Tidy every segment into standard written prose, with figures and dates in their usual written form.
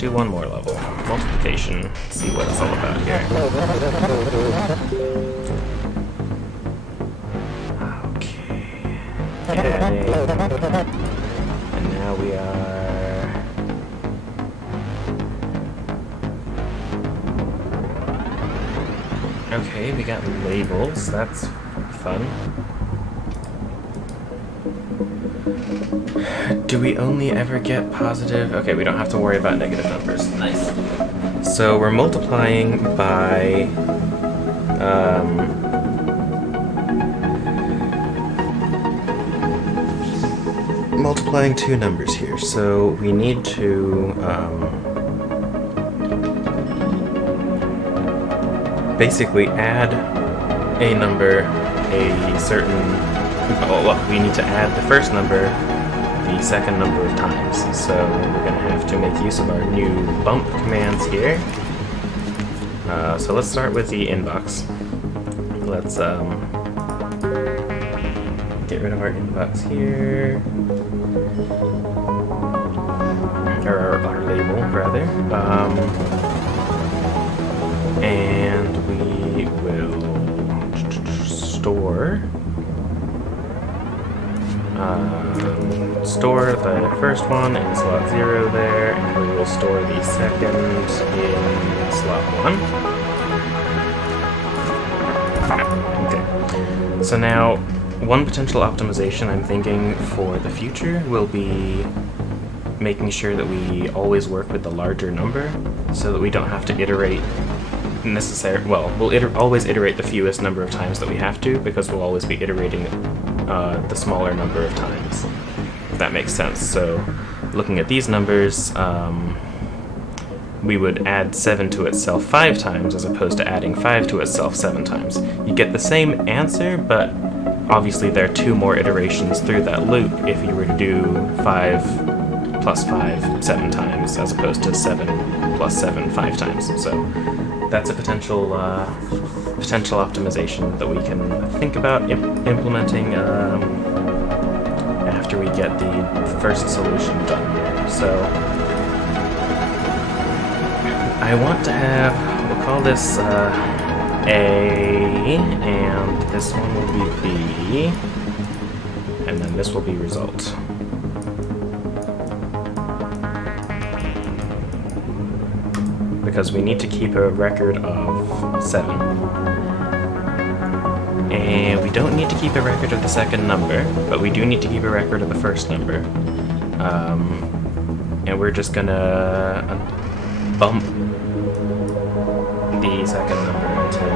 do one more level. Multiplication, see what it's all about here. Okay. Adding. And now we are... Okay, we got labels, that's fun. Do we only ever get positive? Okay, we don't have to worry about negative numbers. Nice. So we're multiplying by multiplying two numbers here. So we need to basically add a number, a certain... well, we need to add the first number the second number of times. So we're going to have to make use of our new bump commands here. So let's start with the inbox. Let's get rid of our inbox here. Or our label, rather. And we will store the first one in slot 0 there, and we will store the second in slot 1. Okay. So now, one potential optimization I'm thinking for the future will be making sure that we always work with the larger number, so that we don't have to iterate we'll always iterate the fewest number of times that we have to, because we'll always be iterating the smaller number of times, if that makes sense. So looking at these numbers, we would add 7 to itself 5 times as opposed to adding 5 to itself 7 times. You get the same answer, but obviously there are 2 more iterations through that loop if you were to do 5 plus 5 7 times as opposed to 7 plus 7 5 times. So that's a potential optimization that we can think about implementing after we get the first solution done here. So I want to have, we'll call this A, and this one will be B, and then this will be result. Because we need to keep a record of 7. And we don't need to keep a record of the second number, but we do need to keep a record of the first number. And we're just gonna bump the second number until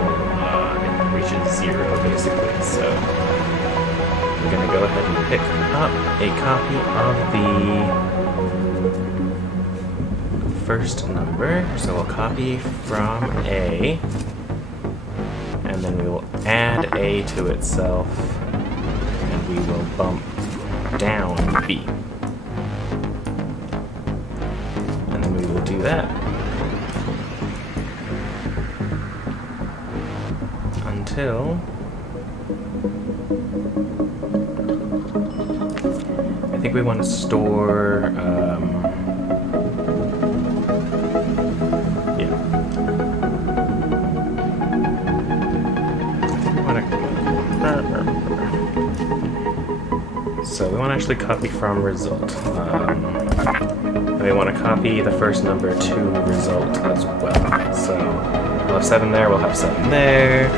it reaches 0, basically. So we're gonna go ahead and pick up a copy of the first number, so we'll copy from A, and then we will add A to itself, and we will bump down B. And then we will do that until I think we want to store so we want to actually copy from result. We want to copy the first number to result as well. So we'll have 7 there, we'll have 7 there.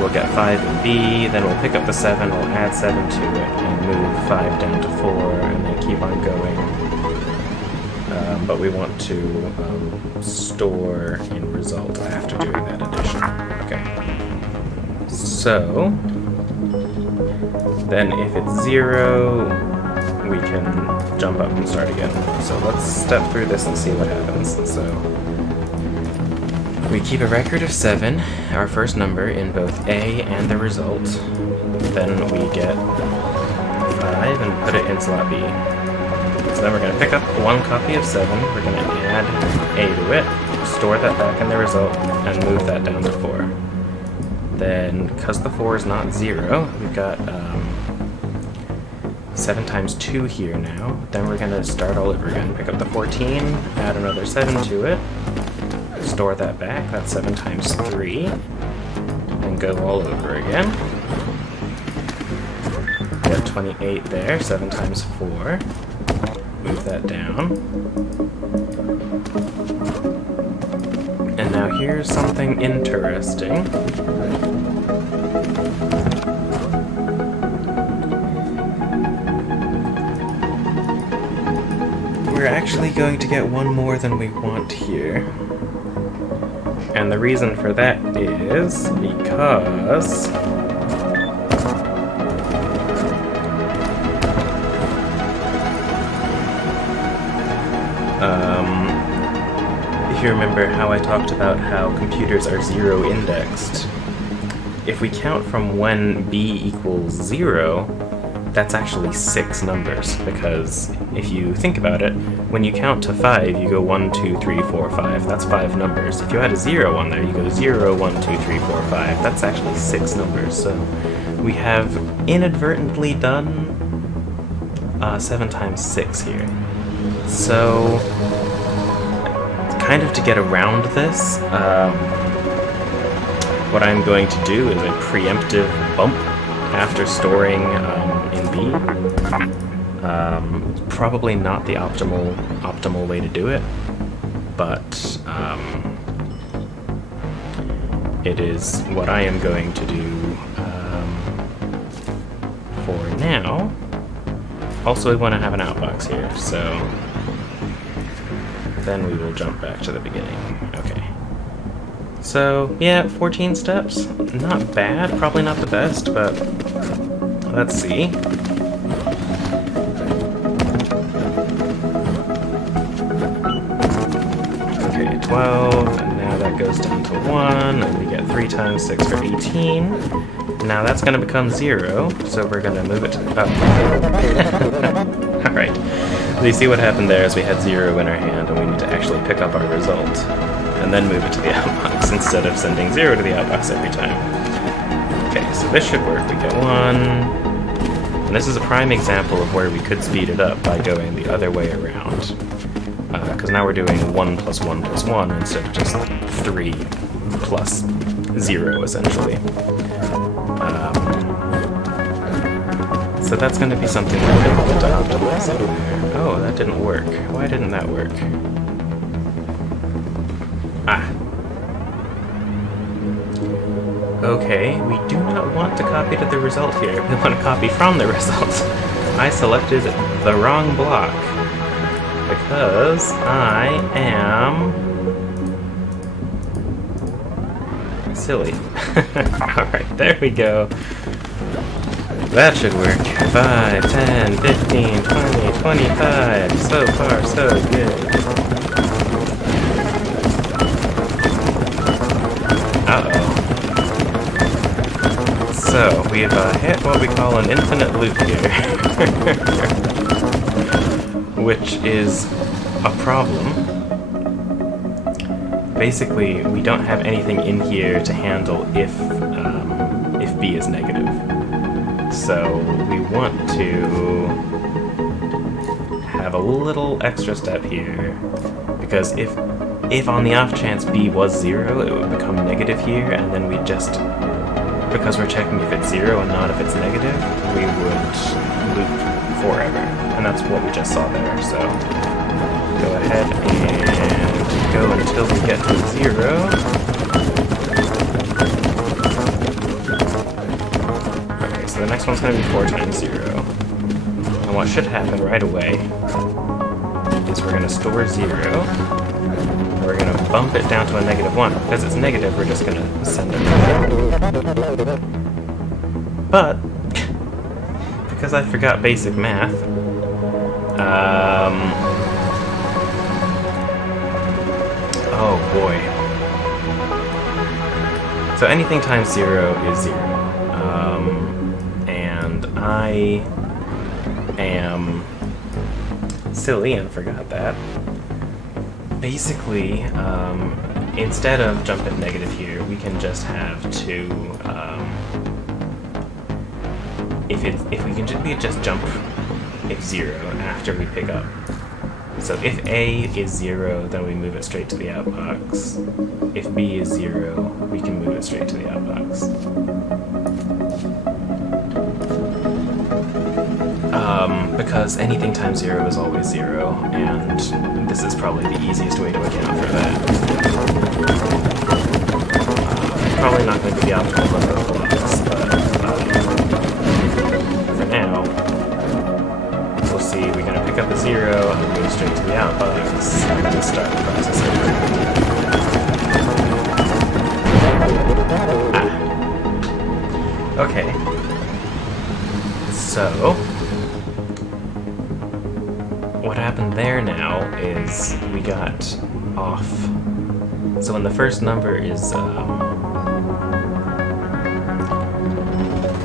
We'll get 5 in B, then we'll pick up the 7, we'll add 7 to it, and move 5 down to 4, and then keep on going. But we want to store in result after doing that addition. Okay. So then if it's 0, we can jump up and start again. So let's step through this and see what happens. So we keep a record of 7, our first number, in both A and the result. Then we get 5 and put it in slot B. So then we're going to pick up 1 copy of 7, we're going to add A to it, store that back in the result, and move that down to 4. Then, because the 4 is not 0, we've got 7 times 2 here now. Then we're gonna start all over again. Pick up the 14, add another 7 to it, store that back, that's 7 times 3, and go all over again. Get 28 there, 7 times 4. Move that down. And now here's something interesting. We're actually going to get one more than we want here. And the reason for that is because if you remember how I talked about how computers are zero indexed, if we count from when b equals 0, that's actually 6 numbers, because if you think about it, when you count to 5, you go 1, 2, 3, 4, 5. That's 5 numbers. If you add a 0 on there, you go 0, 1, 2, 3, 4, 5. That's actually 6 numbers. So we have inadvertently done 7 times 6 here. So kind of to get around this, what I'm going to do is a preemptive bump after storing in B. Probably not the optimal way to do it, but it is what I am going to do for now. Also, we want to have an outbox here, so then we will jump back to the beginning. Okay. So, yeah, 14 steps. Not bad, probably not the best, but let's see. Okay, 12, and now that goes down to 1, and we get 3 times 6 for 18. Now that's going to become 0, so we're going to move it to... Oh. Alright. So you see what happened there is we had 0 in our hand, and we need to actually pick up our result, and then move it to the outbox, instead of sending 0 to the outbox every time. Okay, so this should work. We get 1... And this is a prime example of where we could speed it up by going the other way around. Because now we're doing 1 plus 1 plus 1 instead of just 3 plus 0, essentially. So that's going to be something we're going to optimize over there. Oh, that didn't work. Why didn't that work? Ah. Okay, we do not want to copy to the result here. We want to copy from the result. I selected the wrong block because I am silly. Alright, there we go. That should work. 5, 10, 15, 20, 25. So far, so good. Uh-oh. So, we've hit what we call an infinite loop here. Which is a problem. Basically, we don't have anything in here to handle if b is negative. So we want to have a little extra step here, because if on the off chance b was 0, it would become negative here, and then we just, because we're checking if it's 0 and not if it's negative, we would loop forever. And that's what we just saw there, so go ahead and go until we get to 0. So the next one's going to be 4 times 0. And what should happen right away is we're going to store 0. We're going to bump it down to a -1. Because it's negative, we're just going to send it back. But, because I forgot basic math, oh boy. So anything times 0 is 0. I am silly and forgot that. Basically, instead of jumping negative here, we can just have to, if we can just jump if 0 after we pick up. So if A is 0, then we move it straight to the outbox. If B is 0, we can move it straight to the outbox. Because anything times 0 is always 0, and this is probably the easiest way to account for that. Probably not going to be the optimal number of blocks, but for now, we'll see. We're going to pick up a 0 and move straight to the outbox and then start the process over. Okay. So what happened there now is we got off. So when the first number is,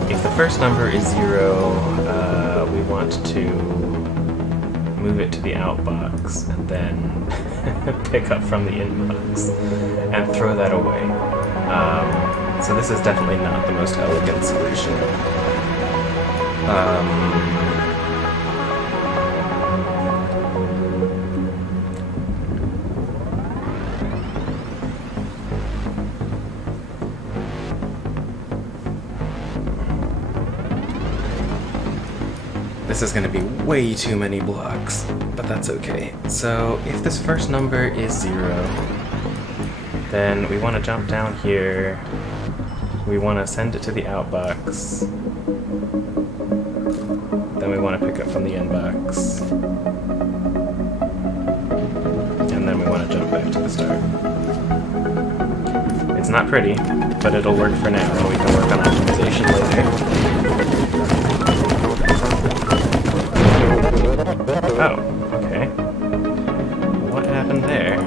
if the first number is 0, we want to move it to the outbox and then pick up from the inbox and throw that away. So this is definitely not the most elegant solution. This is going to be way too many blocks, but that's okay. So if this first number is 0, then we want to jump down here. We want to send it to the outbox. Then we want to pick up from the inbox. And then we want to jump back to the start. It's not pretty, but it'll work for now, and we can work on optimization later. Oh, okay. What happened there?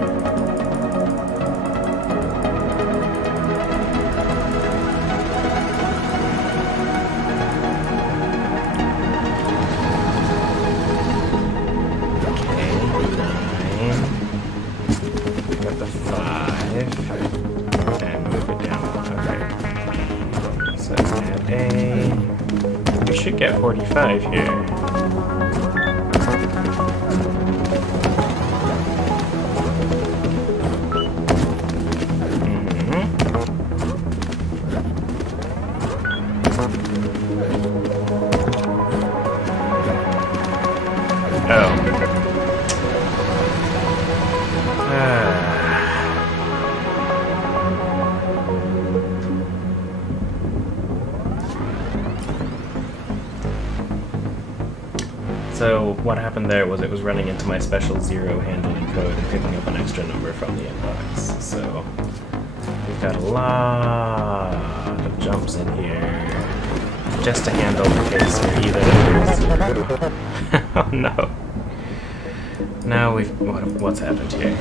Okay, 9. Pick up the 5. And move it down. Okay. So add A. We should get 45 here. So what happened there was it was running into my special 0 handling code and picking up an extra number from the inbox. So we've got a lot of jumps in here just to handle the case where either there's 0. Oh no. Now what's happened here?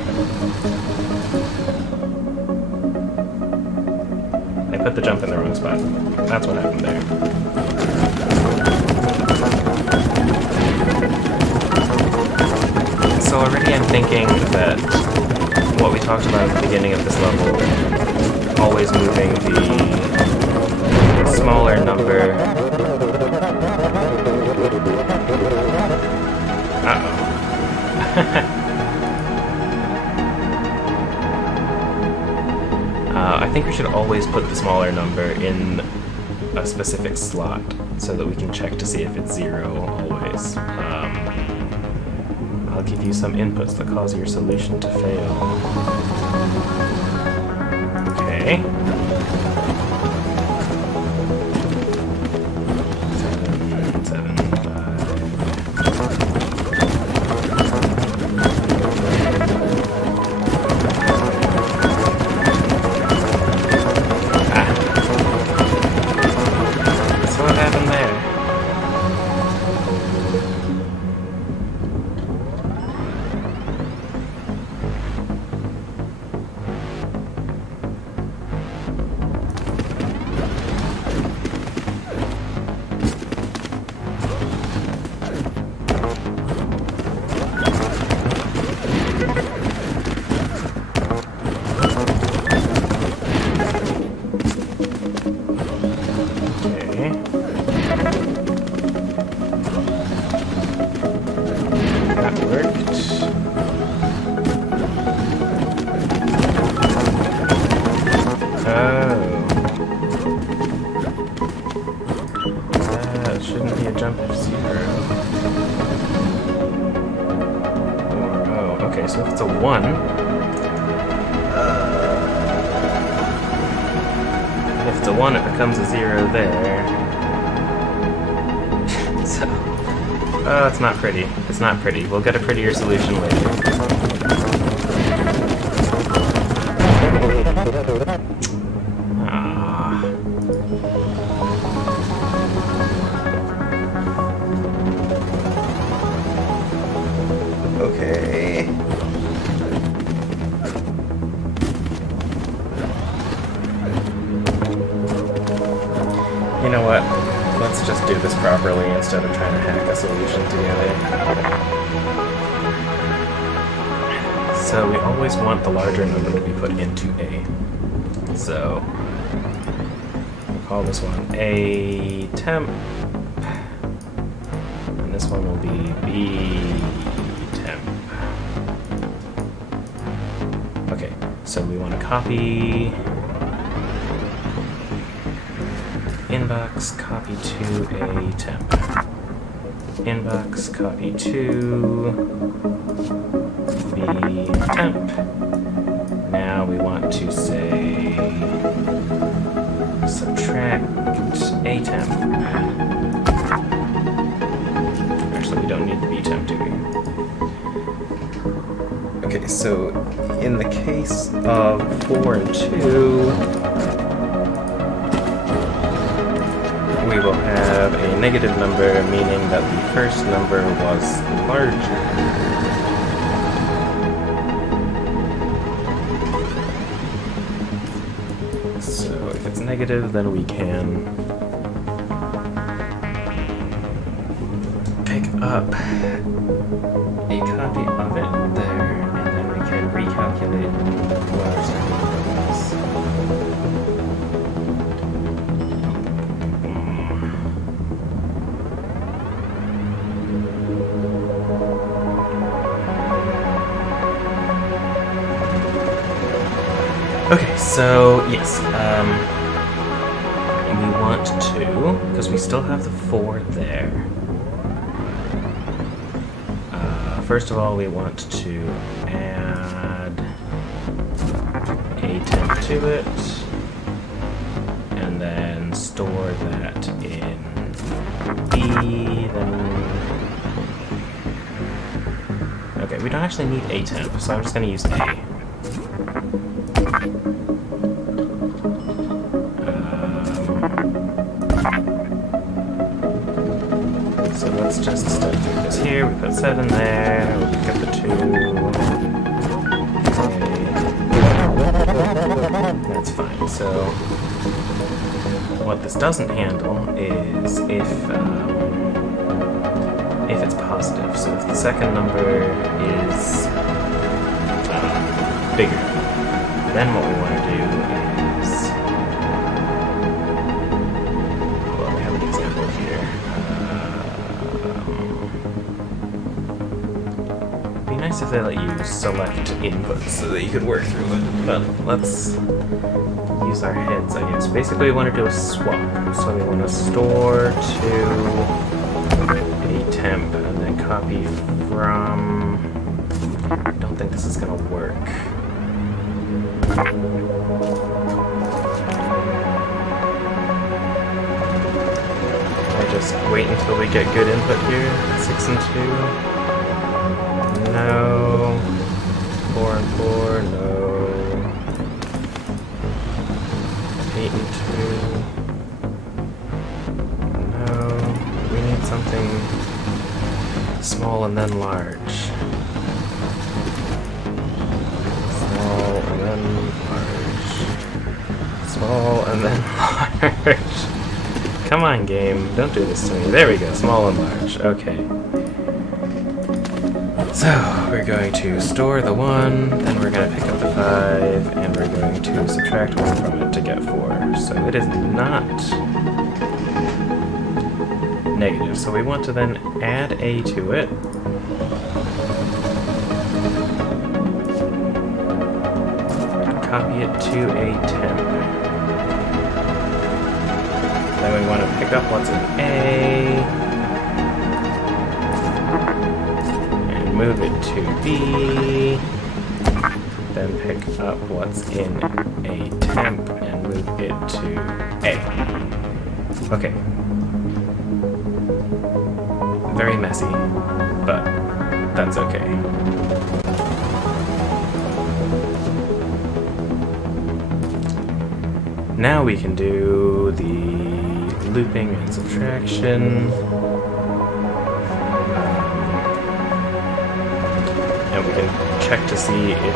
I put the jump in the wrong spot. That's what happened there. So already I'm thinking that what we talked about at the beginning of this level, always moving the smaller number. Uh-oh. I think we should always put the smaller number in a specific slot so that we can check to see if it's 0 always. I'll give you some inputs that cause your solution to fail. Okay. 7, 5. So what happened there? jump F0. Or, oh, okay, so if it's a 1, if it's a 1, it becomes a 0 there. So, oh, it's not pretty. It's not pretty. We'll get a prettier solution later. Ah. Okay. You know what? Let's just do this properly instead of trying to hack a solution together. So we always want the larger number to be put into A. So we'll call this one A temp, and this one will be B temp. Okay, so we want to copy inbox, copy to A temp. Inbox, copy to B temp. Now we want to say subtract A temp. Actually, we don't need the B temp, do we? Okay, so in the case of 4 and 2, we will have a negative number, meaning that the first number was larger. So if it's negative, then we can pick up a copy of it there, and then we can recalculate what our second number was. Okay, so yes, we want to, because we still have the 4 there. First of all, we want to add a temp to it, and then store that in B, then... Okay, we don't actually need a temp, so I'm just going to use A. So let's just step through this here. We put 7 there. We pick up the 2. Okay. That's fine. So what this doesn't handle is if it's positive. So if the second number is bigger, then what we want to do is, well, we have an example here. It'd be nice if they let you select inputs so that you could work through it, but let's use our heads, I guess. Basically, we want to do a swap, so we want to store to a temp and then copy from... I don't think this is going to work. I just wait until we get good input here. 6 and 2. No. 4 and 4. No. 8 and 2. No. We need something small and then large. Small and then large. Come on, game. Don't do this to me. There we go. Small and large. Okay. So, we're going to store the 1, then we're going to pick up the 5, and we're going to subtract 1 from it to get 4. So it is not negative. So we want to then add A to it. Copy it to a temp. Then we want to pick up what's in A, move it to B, then pick up what's in a temp and move it to A. Okay. Very messy, but that's okay. Now we can do the looping and subtraction. And we can check to see if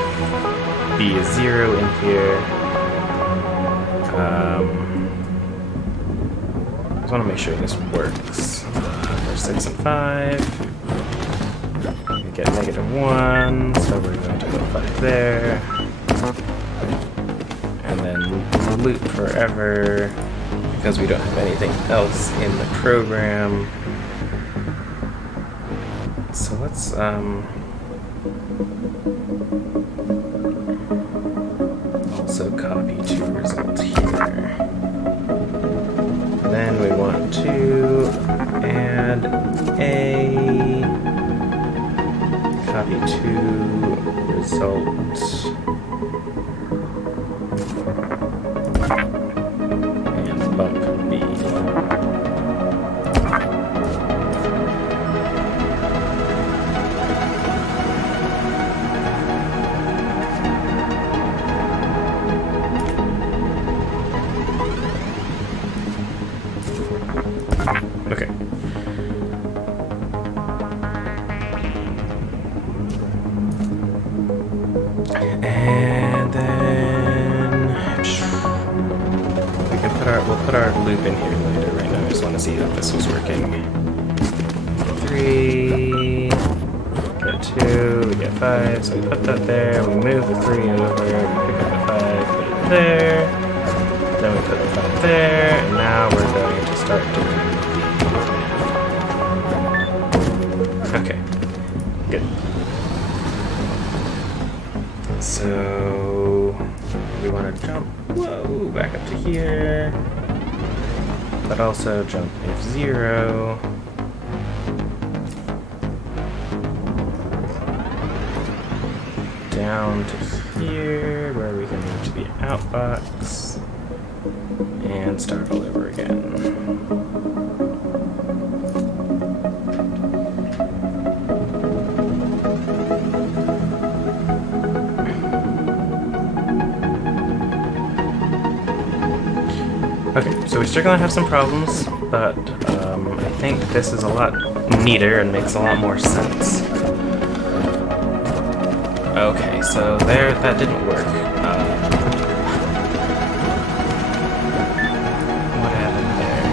B is 0 in here. I just want to make sure this works. For 6 and 5, we get -1, so we're going to go 5 there. And then loop forever, because we don't have anything else in the program. So let's also copy to result here. Then we want to add a copy to result and bump B. Okay. And then we'll put our loop in here later. Right now I just want to see that this was working. 3, get 2, we get 5, so we put that there, we move the 3 over, we pick up the 5, put it there, then we put the 5 there, and now we're going to start doing the... Okay, good. So we want to jump, whoa, back up to here, but also jump if 0. Down to here, where we can move to the outbox, and start all over again. Okay, so we're still gonna have some problems, but I think this is a lot neater and makes a lot more sense. Okay, so there, that didn't work. What happened there?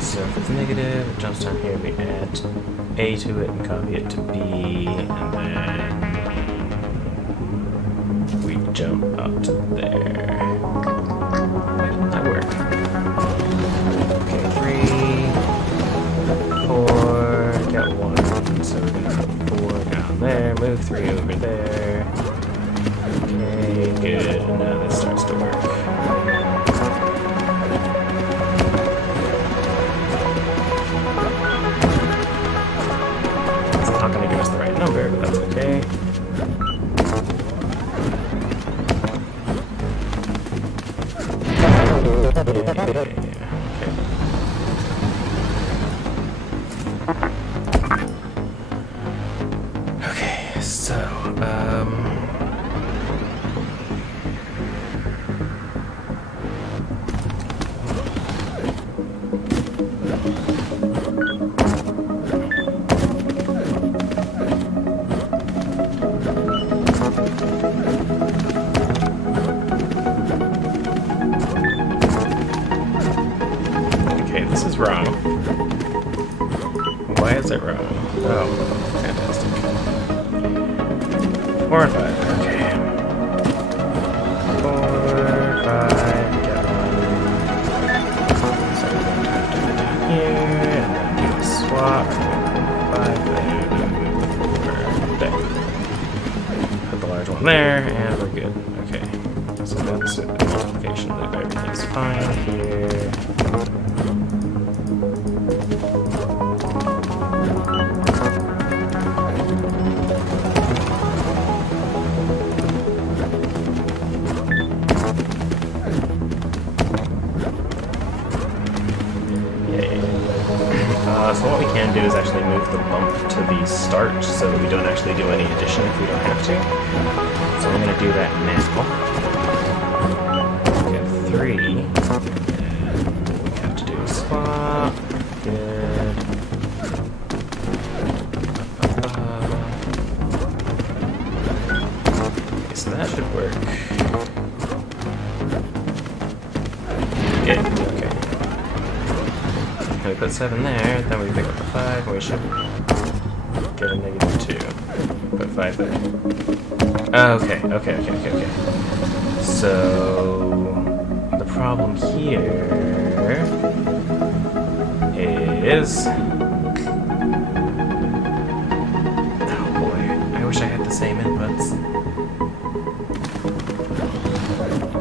So if it's negative, it jumps down here, we add A to it and copy it to B, and then we jump up to there. Why didn't that work? Okay, 3, 4, get 1. So we're gonna put 4 down there, move 3 over there. Okay, good. And now this starts to work. It's not gonna give us the right number, but that's okay. Okay, so, this is wrong. Why is it wrong? Oh, fantastic. 4 and 5, okay. 4, 5, get 1. So we're going to have to go down here, and then do a swap. 5 there, and move the 4 there. Put the large one there, and we're good. Okay. So that's a notification that everything's fine here. So what we can do is actually move the bump to the start so that we don't actually do any addition if we don't have to. So I'm going to do that now. Get 3. And we have to do a swap. Good. Okay, so that should work. Good. Okay. We put 7 there, then we pick up the 5, and we should get a -2. Put 5 there. Okay. So, the problem here is... Oh boy, I wish I had the same inputs.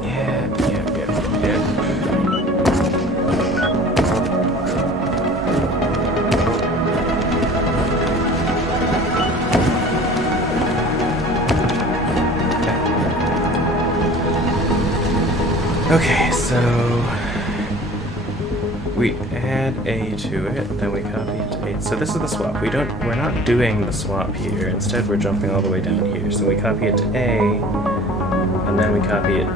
Yeah. Okay, so we add A to it, then we copy it to A. So this is the swap. We're not doing the swap here. Instead, we're jumping all the way down here. So we copy it to A, and then we copy it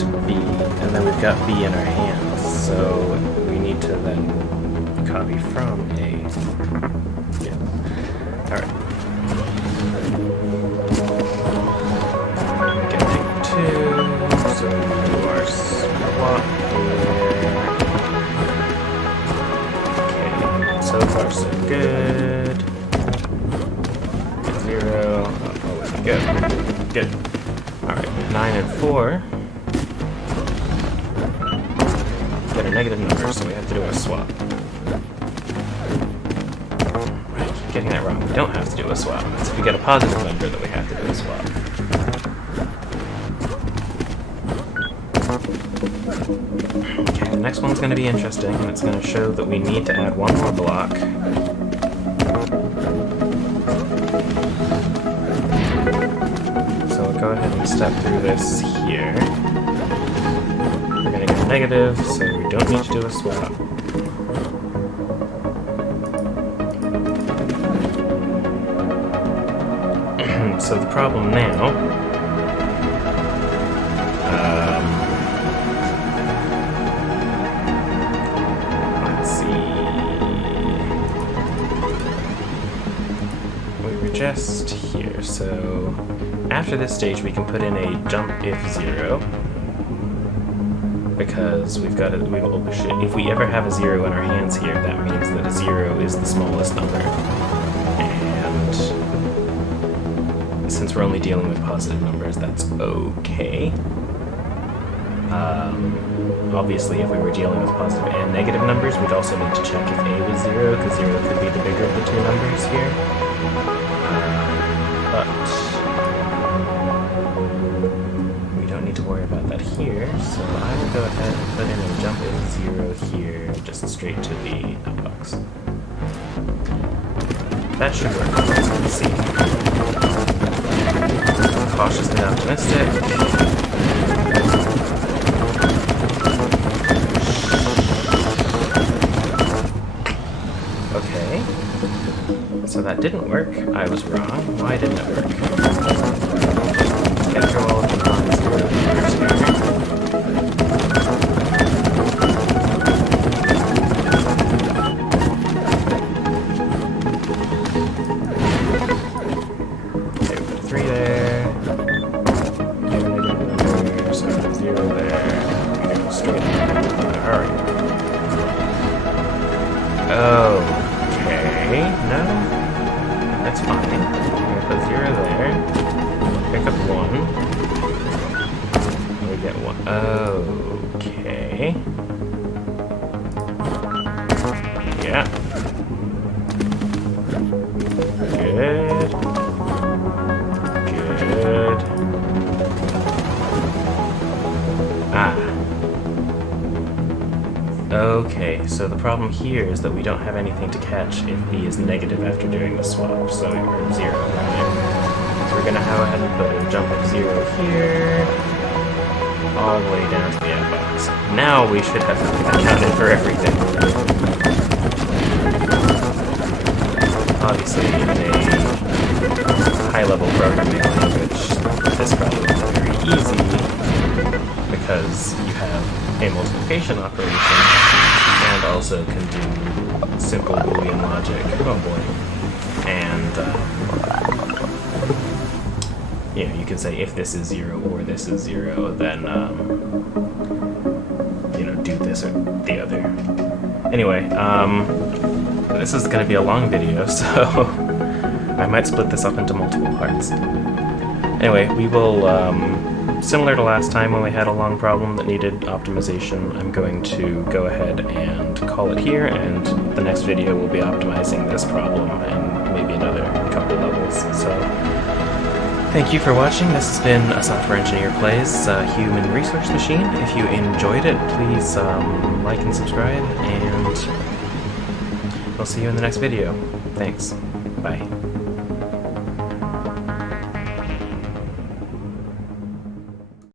to B, and then we've got B in our hands. So we need to then copy from A. Yeah. All right. Get -2. So we do our swap here. Okay, so far so good. Get 0. Oh, good. Good. Alright, 9 and 4. Get a negative number, so we have to do a swap. I keep getting that wrong. We don't have to do a swap. It's if we get a positive number that we have to do a swap. Okay, the next one's going to be interesting, and it's going to show that we need to add one more block. So we'll go ahead and step through this here. We're going to get a negative, so we don't need to do a swap. So the problem now... just here. So after this stage we can put in a jump if 0, because we've got if we ever have a 0 in our hands here, that means that a 0 is the smallest number, and since we're only dealing with positive numbers, that's okay. Obviously, if we were dealing with positive and negative numbers, we'd also need to check if A was 0, because 0 could be the bigger of the two numbers here. But we don't need to worry about that here, so I will go ahead and put in a jump in 0 here, just straight to the outbox. That should work. Let's see. Cautiously optimistic. Okay. So that didn't work. I was wrong. Why didn't it work? Let's get through all of the non-zero numbers here. Okay, we put 3 there. Get a negative number, so 0 there. We go straight up. Alright. Okay. No? That's fine. I'm gonna put 0 there. Pick up 1. And we get 1. Okay. Yeah. Good. Good. Ah. Okay, so the problem here is that we don't have anything to catch if B is negative after doing the swap, so we're 0, right? So we're gonna go ahead and put a jump of 0 here, all the way down to the outbox. Now we should have accounted for everything. obviously in a high-level programming language, this problem is very easy because you have a multiplication operation and also can do simple Boolean logic. Oh boy. And you know, you can say if this is 0 or this is 0, then you know, do this or the other. Anyway, this is going to be a long video, so I might split this up into multiple parts. Anyway, we will, similar to last time when we had a long problem that needed optimization, I'm going to go ahead and call it here, and the next video will be optimizing this problem and maybe another couple levels. So, thank you for watching. This has been A Software Engineer Plays Human Resource Machine. If you enjoyed it, please like and subscribe, and I'll see you in the next video. Thanks. Bye.